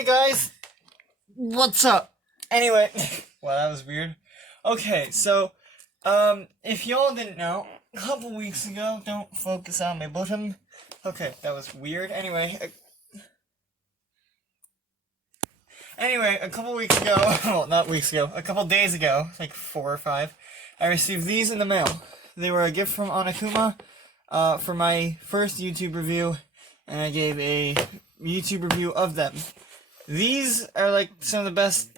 Hey guys, what's up? Anyway, well, that was weird. Okay, so, if y'all didn't know, a couple weeks ago, don't focus on my bottom. Okay, that was weird. Anyway, a couple weeks ago, well, not weeks ago, a couple days ago, like 4 or 5, I received these in the mail. They were a gift from Onikuma, for my first YouTube review, and I gave a YouTube review of them. These are like some of the best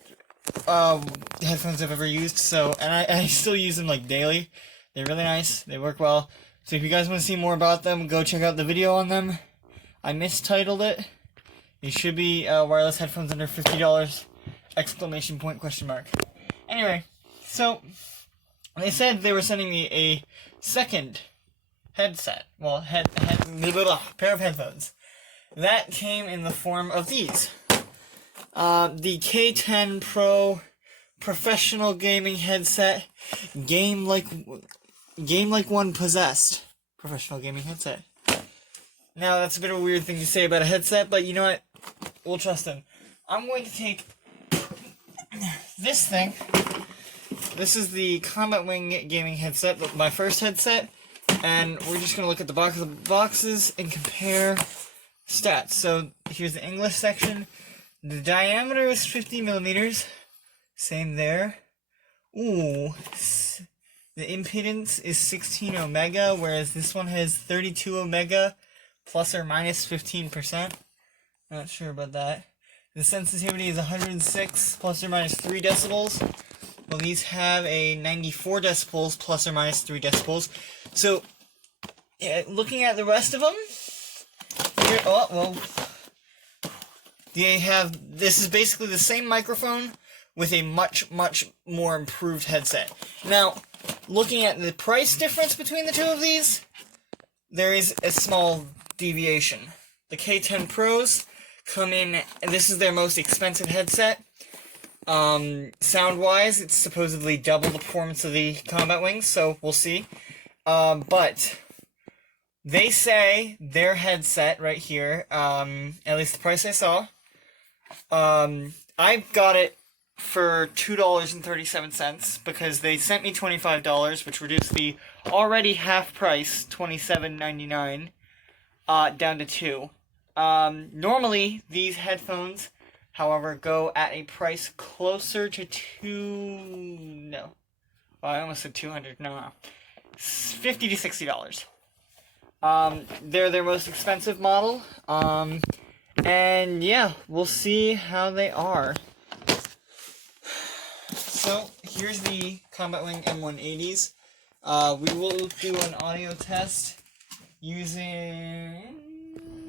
headphones I've ever used, so, and I still use them like daily. They're really nice, they work well. So if you guys want to see more about them, go check out the video on them. I mistitled it. These should be wireless headphones under $50, exclamation point, question mark. Anyway, so they said they were sending me a second headset, well, pair of headphones. That came in the form of these. The K10 Pro professional gaming headset, game like one possessed professional gaming headset. Now that's a bit of a weird thing to say about a headset, but you know what? We'll trust them. I'm going to take this thing. This is the combatwing gaming headset, my first headset, and we're just going to look at the back of the boxes and compare stats. So here's the English section. The diameter is 50 millimeters. Same there. Ooh. The impedance is 16 omega, whereas this one has 32 omega, plus or minus 15%. Not sure about that. The sensitivity is 106, plus or minus 3 decibels. Well, these have a 94 decibels, plus or minus 3 decibels. So, yeah, looking at the rest of them, here, this is basically the same microphone with a much more improved headset. Now, looking at the price difference between the two of these, there is a small deviation. The K10 Pros come in, and this is their most expensive headset. Sound-wise, it's supposedly double the performance of the combatwings, so we'll see. But they say their headset right here, at least the price I saw, I got it for $2.37 because they sent me $25, which reduced the already half price, $27.99, down to $2. Normally, these headphones, however, go at a price closer to I almost said 200, no, $50 to $60. They're their most expensive model, and yeah, we'll see how they are. So, here's the combatwing M180s. We will do an audio test using,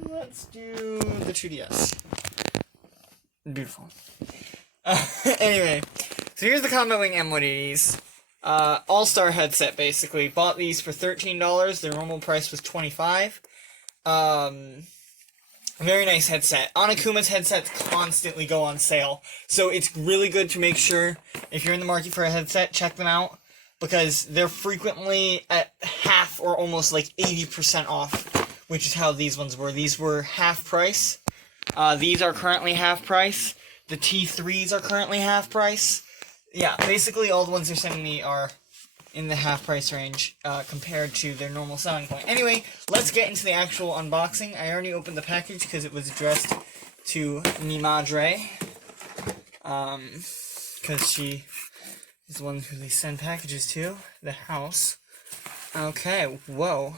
let's do the 2DS. Beautiful. Anyway, so here's the combatwing M180s. All-star headset, basically. Bought these for $13. Their normal price was $25. Very nice headset. Onikuma's headsets constantly go on sale, so it's really good to make sure, if you're in the market for a headset, check them out, because they're frequently at half or almost like 80% off, which is how these ones were. These were half price. These are currently half price. The T3s are currently half price. Yeah, basically all the ones they're sending me are in the half price range compared to their normal selling point. Anyway, let's get into the actual unboxing. I already opened the package because it was addressed to mi madre. Because she is the one who they send packages to, the house. Okay, whoa.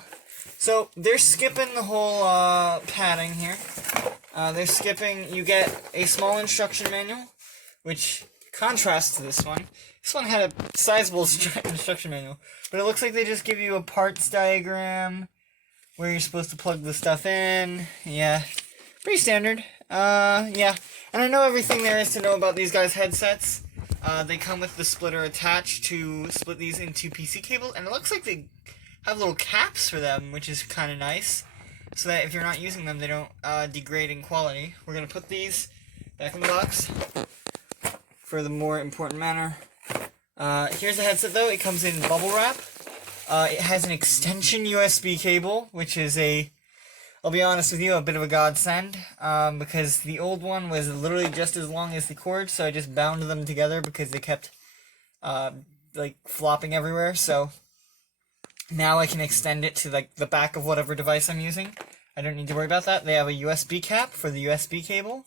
So, they're skipping the whole padding here. They're skipping, you get a small instruction manual, which contrasts to this one. This one had a sizable instruction manual, but it looks like they just give you a parts diagram where you're supposed to plug the stuff in. Yeah, pretty standard. Yeah, and I know everything there is to know about these guys' headsets. They come with the splitter attached to split these into PC cables, and it looks like they have little caps for them, which is kind of nice, so that if you're not using them, they don't degrade in quality. We're going to put these back in the box for the more important manner. Here's the headset though. It comes in bubble wrap. It has an extension USB cable, which is a I'll be honest with you, a bit of a godsend, because the old one was literally just as long as the cord, so I just bound them together because they kept, like, flopping everywhere, so now I can extend it to, like, the back of whatever device I'm using. I don't need to worry about that. They have a USB cap for the USB cable,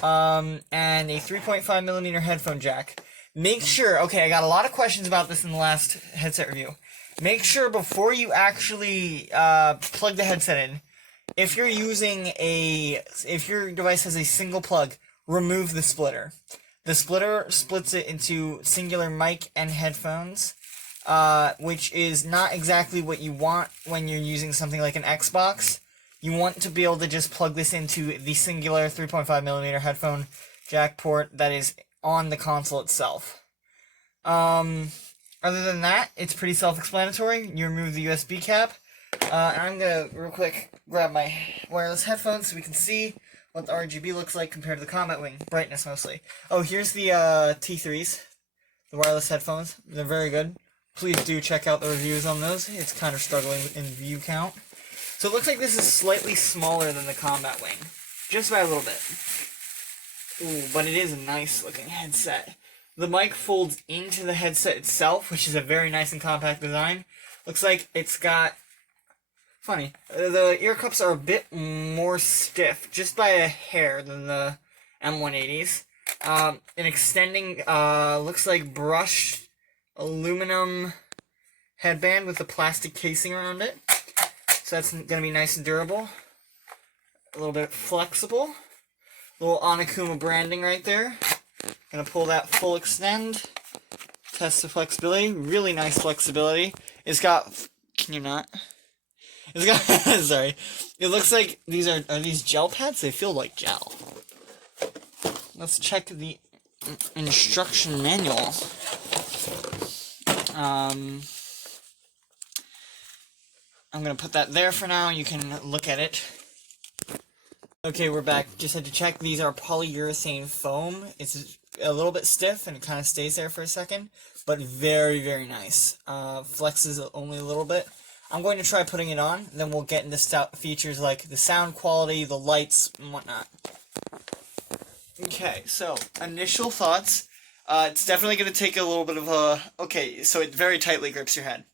and a 3.5mm headphone jack. Make sure, okay, I got a lot of questions about this in the last headset review. Make sure before you actually, plug the headset in, if your device has a single plug, remove the splitter. The splitter splits it into singular mic and headphones, which is not exactly what you want when you're using something like an Xbox. You want to be able to just plug this into the singular 3.5mm headphone jack port that is on the console itself. Other than that, it's pretty self-explanatory. You remove the USB cap. And I'm gonna, real quick, grab my wireless headphones so we can see what the RGB looks like compared to the combatwing. Brightness, mostly. Oh, here's the, T3s. The wireless headphones. They're very good. Please do check out the reviews on those. It's kind of struggling in view count. So it looks like this is slightly smaller than the combatwing. Just by a little bit. Ooh, but it is a nice looking headset. The mic folds into the headset itself, which is a very nice and compact design. Looks like it's got... Funny. The ear cups are a bit more stiff, just by a hair, than the M180s. An extending, looks like brushed aluminum headband with a plastic casing around it. So that's going to be nice and durable. A little bit flexible. Little Onikuma branding right there. Gonna pull that full extend. Test the flexibility. Really nice flexibility. It's got... Can you not? It's got... Sorry. It looks like these are these gel pads? They feel like gel. Let's check the instruction manual. I'm gonna put that there for now. You can look at it. Okay, we're back. Just had to check. These are polyurethane foam. It's a little bit stiff, and it kind of stays there for a second, but very, very nice. Flexes only a little bit. I'm going to try putting it on, then we'll get into features like the sound quality, the lights, and whatnot. Okay, so, initial thoughts. It's definitely going to take a little bit of a... Okay, so it very tightly grips your head.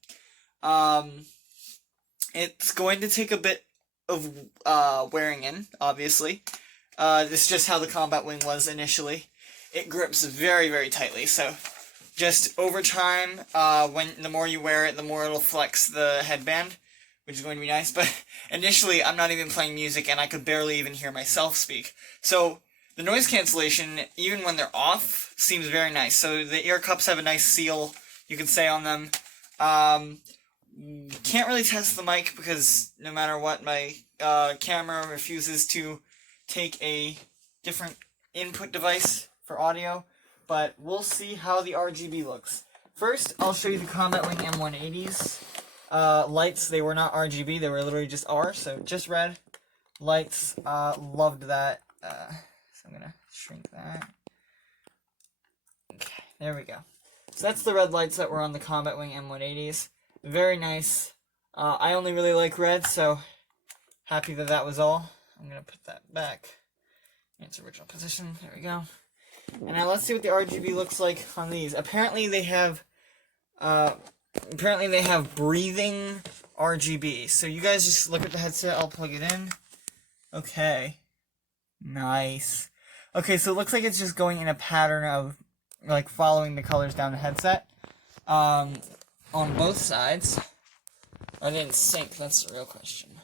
It's going to take a bit of wearing in, obviously. This is just how the combatwing was initially. It grips very, very tightly, so just over time, the more you wear it, the more it'll flex the headband, which is going to be nice. But initially, I'm not even playing music, and I could barely even hear myself speak. So the noise cancellation, even when they're off, seems very nice. So the ear cups have a nice seal, you can say, on them. Can't really test the mic because no matter what, my camera refuses to take a different input device for audio, but we'll see how the RGB looks. First, I'll show you the combatwing M180s. Lights, they were not RGB, they were literally just R, so just red. Lights, loved that. So I'm gonna shrink that. Okay, there we go. So that's the red lights that were on the combatwing M180s. Very nice. I only really like red, so happy that that was all. I'm going to put that back in its original position. There we go. And now let's see what the RGB looks like on these. Apparently they have breathing RGB. So you guys just look at the headset. I'll plug it in. Okay. Nice. Okay, so it looks like it's just going in a pattern of, like, following the colors down the headset. On both sides. Are they in sync? That's the real question.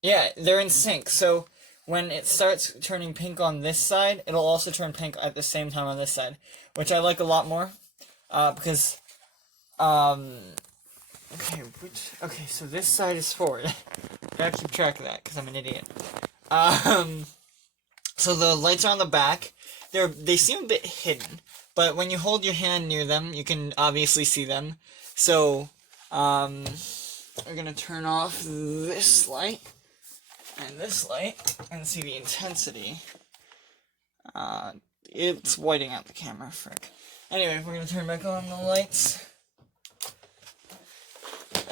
Yeah, they're in sync. So when it starts turning pink on this side, it'll also turn pink at the same time on this side, which I like a lot more. Because, okay, so this side is forward. Gotta keep track of that, because I'm an idiot. So the lights are on the back. They seem a bit hidden. But when you hold your hand near them, you can obviously see them. So, we're going to turn off this light and this light and see the intensity. It's whiting out the camera, frick. Anyway, we're going to turn back on the lights.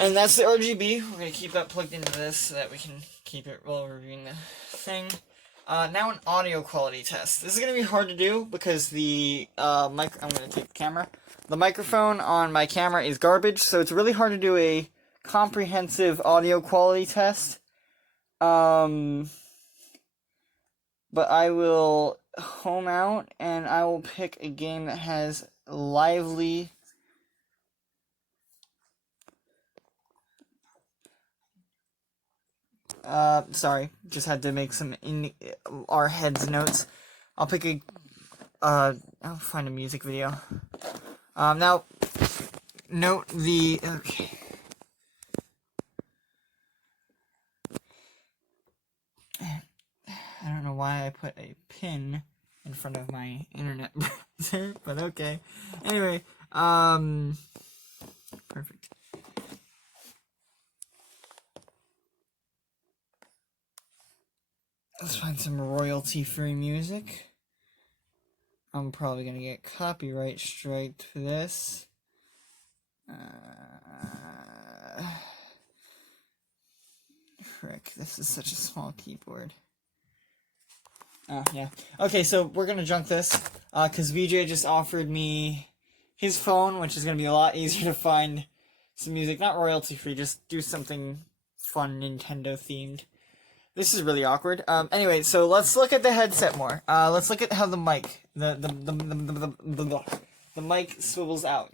And that's the RGB. We're going to keep that plugged into this so that we can keep it while reviewing the thing. Now an audio quality test. This is going to be hard to do because the I'm going to take the camera. The microphone on my camera is garbage, so it's really hard to do a comprehensive audio quality test. But I will home out and I will pick a game that has lively... sorry, just had to make some in our heads notes. I'll pick a, I'll find a music video. Now, note the, okay. I don't know why I put a pin in front of my internet browser, but okay. Anyway, perfect. Let's find some royalty-free music. I'm probably gonna get copyright striked for this. Frick, this is such a small keyboard. Oh, yeah. Okay, so we're gonna junk this, because VJ just offered me his phone, which is gonna be a lot easier to find some music. Not royalty-free, just do something fun Nintendo-themed. This is really awkward. Anyway, so let's look at the headset more. Let's look at how the mic, the mic swivels out.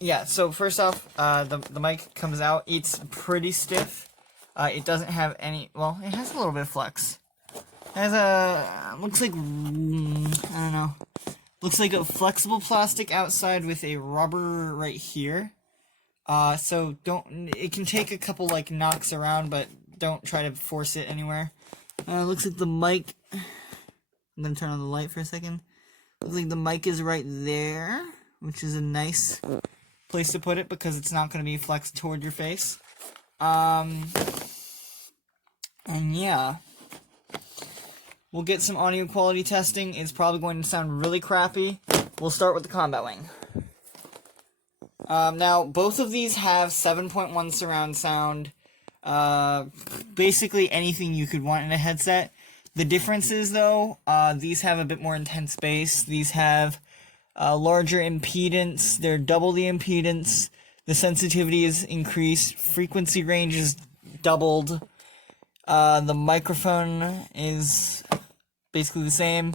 Yeah, so first off, the mic comes out. It's pretty stiff. It doesn't have any, well, it has a little bit of flex. It has a, looks like, I don't know. Looks like a flexible plastic outside with a rubber right here. So it can take a couple, like, knocks around, but don't try to force it anywhere. Looks like the mic, I'm gonna turn on the light for a second. Looks like the mic is right there, which is a nice place to put it because it's not gonna be flexed toward your face. And yeah. We'll get some audio quality testing. It's probably going to sound really crappy. We'll start with the combatwing. Now, both of these have 7.1 surround sound. Basically anything you could want in a headset. The difference is, though, these have a bit more intense bass. These have larger impedance. They're double the impedance. The sensitivity is increased. Frequency range is doubled. The microphone is basically the same.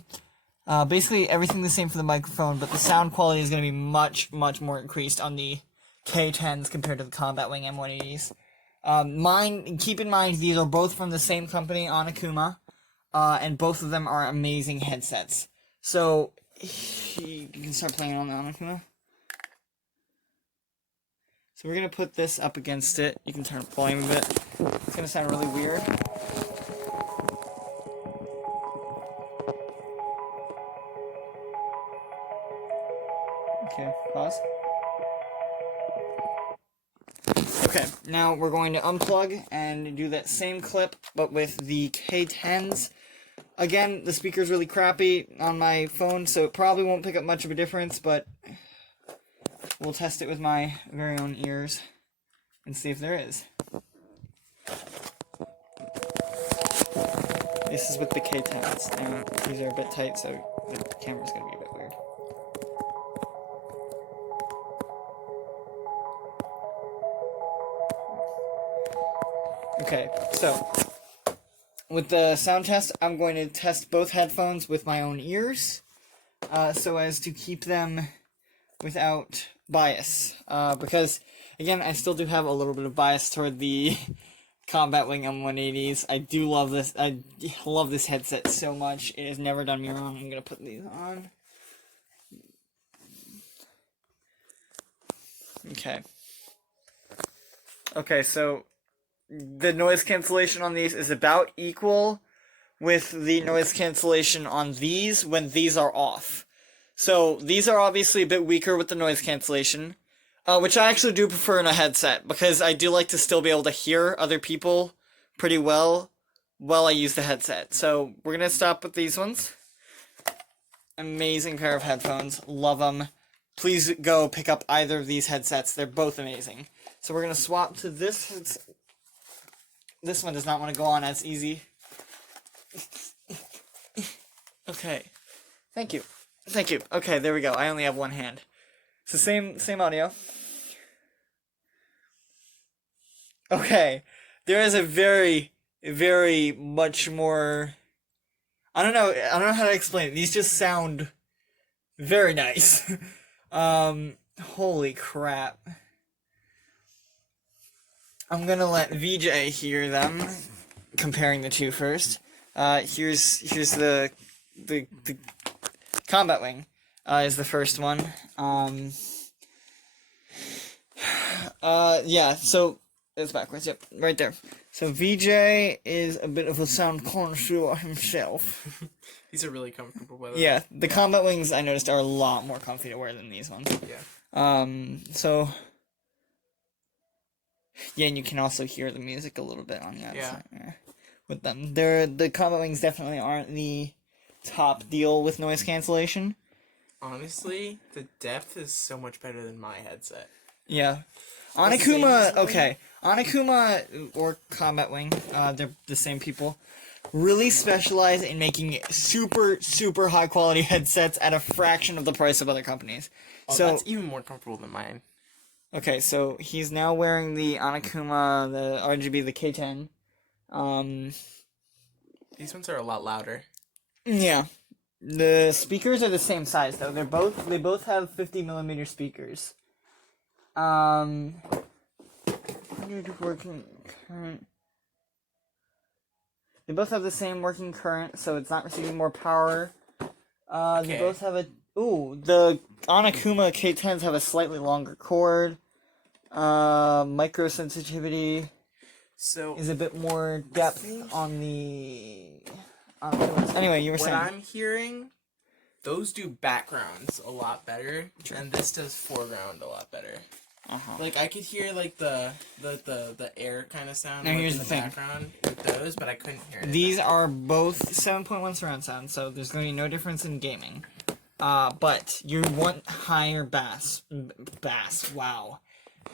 Basically everything the same for the microphone, but the sound quality is going to be much, much more increased on the K10s compared to the combatwing M180s. Keep in mind, these are both from the same company, Onikuma, and both of them are amazing headsets. So, you can start playing on the Onikuma. So we're going to put this up against it. You can turn up the volume a bit. It's going to sound really weird. Okay, pause. Okay, now we're going to unplug and do that same clip, but with the K10s. Again, the speaker's really crappy on my phone, so it probably won't pick up much of a difference, but we'll test it with my very own ears and see if there is. This is with the K10s, and these are a bit tight, so the camera's going to be a bit weird. Okay, so with the sound test, I'm going to test both headphones with my own ears, so as to keep them without bias, because, again, I still do have a little bit of bias toward the combatwing M180s. I do love this. I love this headset so much. It has never done me wrong. I'm going to put these on. Okay. Okay, so the noise cancellation on these is about equal with the noise cancellation on these when these are off. So these are obviously a bit weaker with the noise cancellation, which I actually do prefer in a headset because I do like to still be able to hear other people pretty well while I use the headset. So we're going to stop with these ones. Amazing pair of headphones. Love them. please go pick up either of these headsets. They're both amazing. So we're going to swap to this. This one does not want to go on as easy. Okay. Thank you. Thank you. Okay, there we go. I only have one hand. It's the same audio. Okay. There is a very, very much more... I don't know how to explain it. These just sound very nice. Holy crap. I'm gonna let VJ hear them, comparing the two first. Here's the combatwing, is the first one. Yeah, so, it's backwards, yep, right there. So VJ is a bit of a sound connoisseur himself. These are really comfortable, by the way. Yeah, the combatwings I noticed are a lot more comfy to wear than these ones. Yeah. So... Yeah, and you can also hear the music a little bit on the outside. Yeah. With them. The combatwings definitely aren't the top deal with noise cancellation. Honestly, the depth is so much better than my headset. Yeah. Onikuma, okay. Onikuma or combatwing, they're the same people, really specialize in making super, super high quality headsets at a fraction of the price of other companies. Oh, so that's even more comfortable than mine. Okay, so he's now wearing the Onikuma, the RGB, the K10. These ones are a lot louder. Yeah. The speakers are the same size though. They both have 50mm speakers. Working current. They both have the same working current, so it's not receiving more power. They both have the Onikuma K10s have a slightly longer cord. Micro sensitivity. So is a bit more depth on the. Anyway, you were saying. What I'm hearing, those do backgrounds a lot better, and this does foreground a lot better. Like I could hear like the air kind of sound now, here's in the background with those, but I couldn't hear it. These are both 7.1 surround sound, so there's going to be no difference in gaming. But you want higher bass. Wow.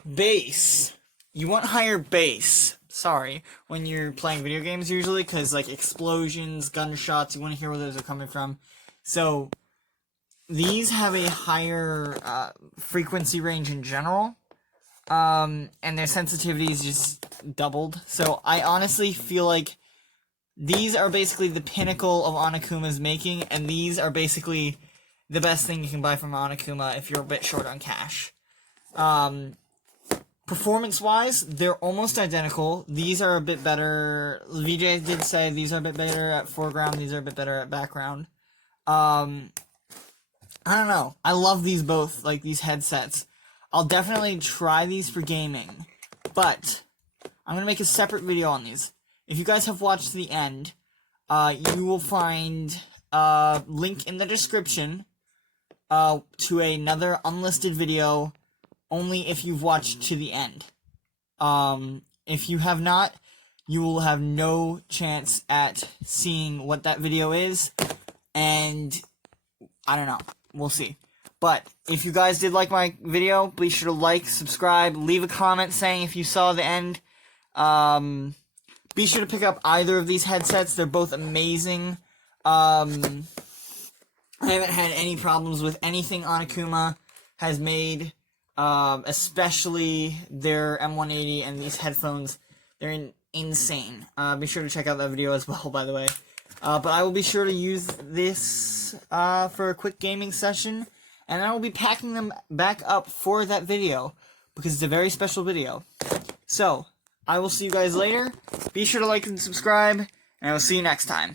Bass. You want higher bass. Sorry, when you're playing video games usually, because like explosions, gunshots, you want to hear where those are coming from. So these have a higher frequency range in general, and their sensitivity is just doubled. So I honestly feel like these are basically the pinnacle of Onikuma's making, and these are basically the best thing you can buy from Onikuma if you're a bit short on cash. Performance-wise, they're almost identical. These are a bit better. VJ did say these are a bit better at foreground, these are a bit better at background. I don't know. I love these both, like these headsets. I'll definitely try these for gaming, but I'm gonna make a separate video on these. If you guys have watched to the end, you will find a link in the description to another unlisted video only if you've watched to the end. If you have not, you will have no chance at seeing what that video is, and I don't know. We'll see. But if you guys did like my video, be sure to like, subscribe, leave a comment saying if you saw the end. Be sure to pick up either of these headsets. They're both amazing. I haven't had any problems with anything Onikuma has made, especially their M180 and these headphones. They're insane. Be sure to check out that video as well, by the way. But I will be sure to use this for a quick gaming session, and I will be packing them back up for that video, because it's a very special video. So, I will see you guys later. Be sure to like and subscribe, and I will see you next time.